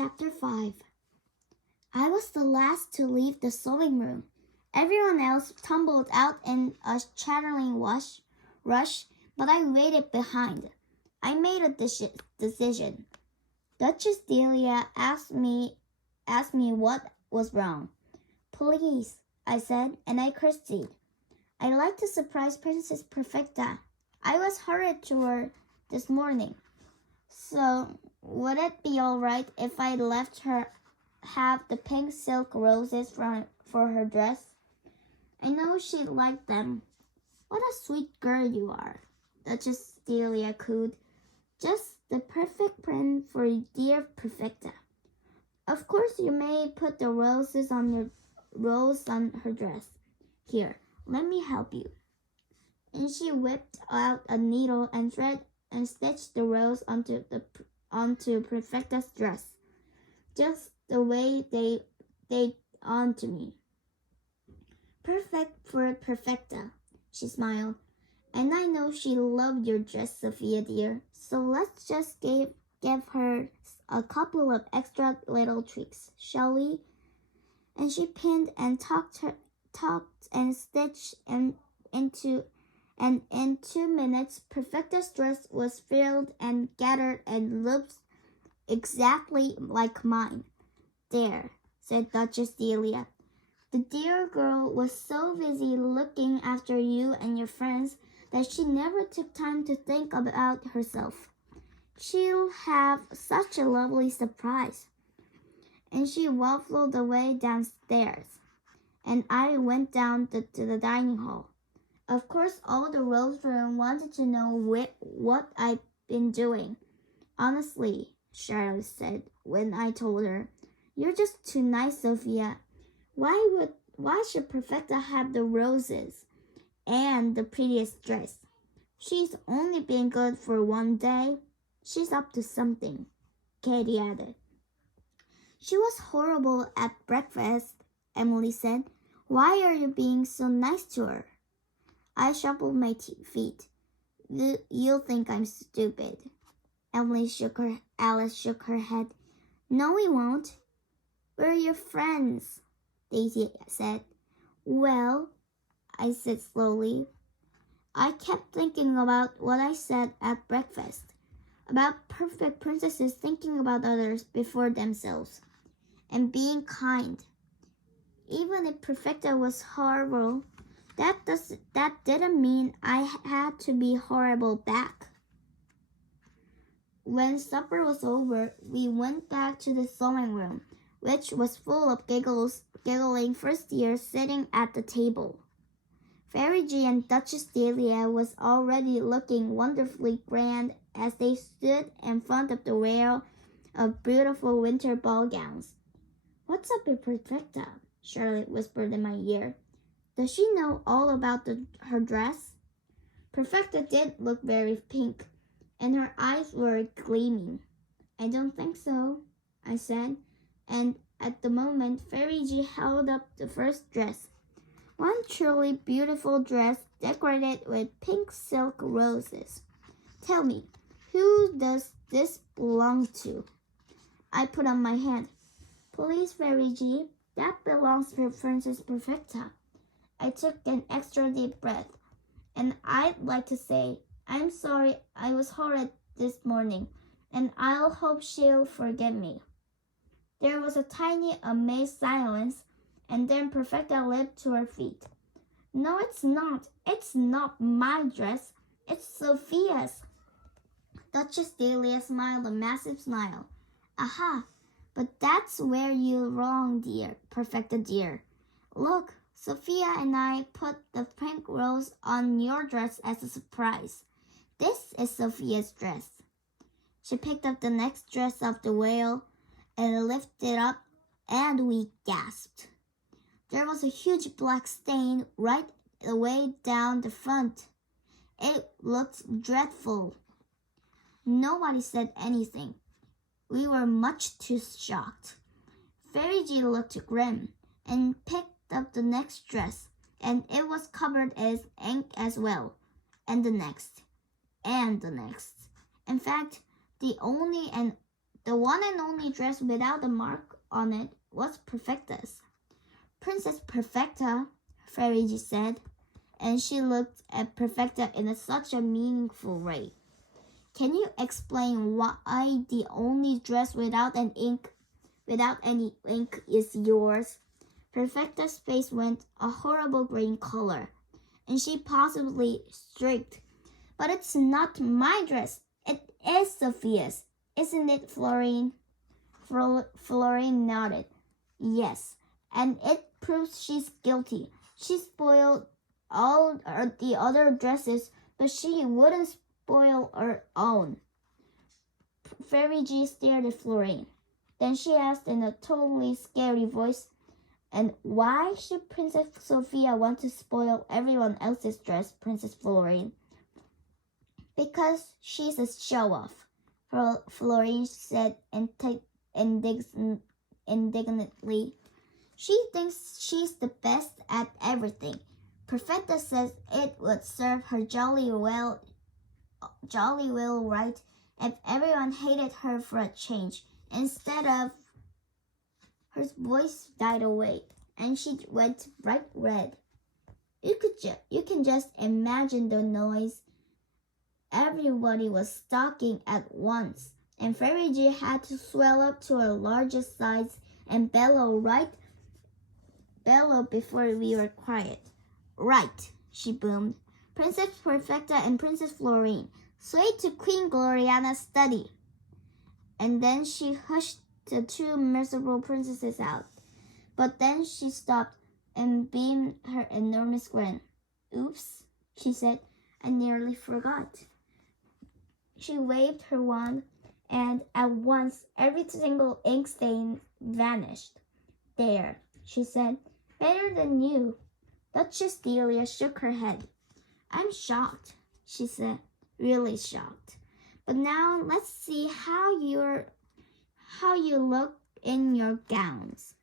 Chapter 5. I was the last to leave the sewing room. Everyone else tumbled out in a chattering rush, but I waited behind. I made a decision. Duchess Delia asked me what was wrong. Please, I said, and I curtsied. I'd like to surprise Princess Perfecta. I was hurried to her this morning. So, would it be all right if I left her have the pink silk roses for her dress? I know she'd like them. What a sweet girl you are, Duchess Delia cooed. Just the perfect print for dear Perfecta. Of course you may put the roses on her dress. Here, let me help you. And she whipped out a needle and thread and stitched the rose onto Perfecta's dress, just the way they onto me. Perfect for Perfecta, she smiled. And I know she loved your dress, Sophia dear. So let's just give her a couple of extra little tweaks, shall we? And she pinned and tucked and stitched and in 2 minutes, Perfecta's dress was filled and gathered and looked exactly like mine. There, said Duchess Delia. The dear girl was so busy looking after you and your friends that she never took time to think about herself. She'll have such a lovely surprise. And she waddled away downstairs, and I went down to the dining hall. Of course, all the Rose Room wanted to know what I'd been doing. Honestly, Charlotte said when I told her, you're just too nice, Sophia. Why should Perfecta have the roses and the prettiest dress? She's only been good for one day. She's up to something, Katie added. She was horrible at breakfast, Emily said. Why are you being so nice to her? I shuffled my feet. You'll think I'm stupid. Alice shook her head. No, we won't. We're your friends, Daisy said. Well, I said slowly. I kept thinking about what I said at breakfast, about perfect princesses thinking about others before themselves, and being kind. Even if Perfecta was horrible, that didn't mean I had to be horrible back. When supper was over, we went back to the sewing room, which was full of giggling first years sitting at the table. Fairy G and Duchess Delia was already looking wonderfully grand as they stood in front of the row of beautiful winter ball gowns. What's up with Perfecta? Charlotte whispered in my ear. Does she know all about her dress? Perfecta did look very pink, and her eyes were gleaming. I don't think so, I said, and at the moment Fairy G held up the first dress. One truly beautiful dress decorated with pink silk roses. Tell me, who does this belong to? I put on my hand. Please, Fairy G, that belongs to Princess Perfecta. I took an extra deep breath, and I'd like to say, I'm sorry I was horrid this morning, and I'll hope she'll forgive me. There was a tiny, amazed silence, and then Perfecta leaped to her feet. No, it's not. It's not my dress. It's Sophia's. Duchess Delia smiled a massive smile. Aha! But that's where you're wrong, dear, Perfecta dear. Look, Sophia and I put the pink rose on your dress as a surprise. This is Sophia's dress. She picked up the next dress off the wheel and lifted it up, and we gasped. There was a huge black stain right away down the front. It looked dreadful. Nobody said anything. We were much too shocked. Fairy G looked grim and picked up the next dress, and it was covered in ink as well, and the next, and the next. In fact, the The one and only dress without a mark on it was Perfecta's. Princess Perfecta, Fairy G said, and she looked at Perfecta in such a meaningful way. Can you explain why the only dress without any ink is yours? Perfecta's face went a horrible green color, and she possibly shrieked. But it's not my dress. It is Sophia's. Isn't it, Florine? Florine nodded. Yes, and it proves she's guilty. She spoiled all the other dresses, but she wouldn't spoil her own. Fairy G stared at Florine. Then she asked in a totally scary voice, and why should Princess Sophia want to spoil everyone else's dress, Princess Florine? Because she's a show-off, Florine said indignantly. She thinks she's the best at everything. Perfetta says it would serve her jolly well right if everyone hated her for a change. Instead of... Her voice died away, and she went bright red. You can just imagine the noise. Everybody was talking at once, and Fairy G had to swell up to her largest size and bellow before we were quiet. Right, she boomed. Princess Perfecta and Princess Florine, sway to Queen Gloriana's study. And then she hushed the two miserable princesses out. But then she stopped and beamed her enormous grin. Oops, she said, I nearly forgot. She waved her wand, and at once every single ink stain vanished. There, she said, better than you. Duchess Delia shook her head. I'm shocked, she said, really shocked. But now let's see how you look in your gowns.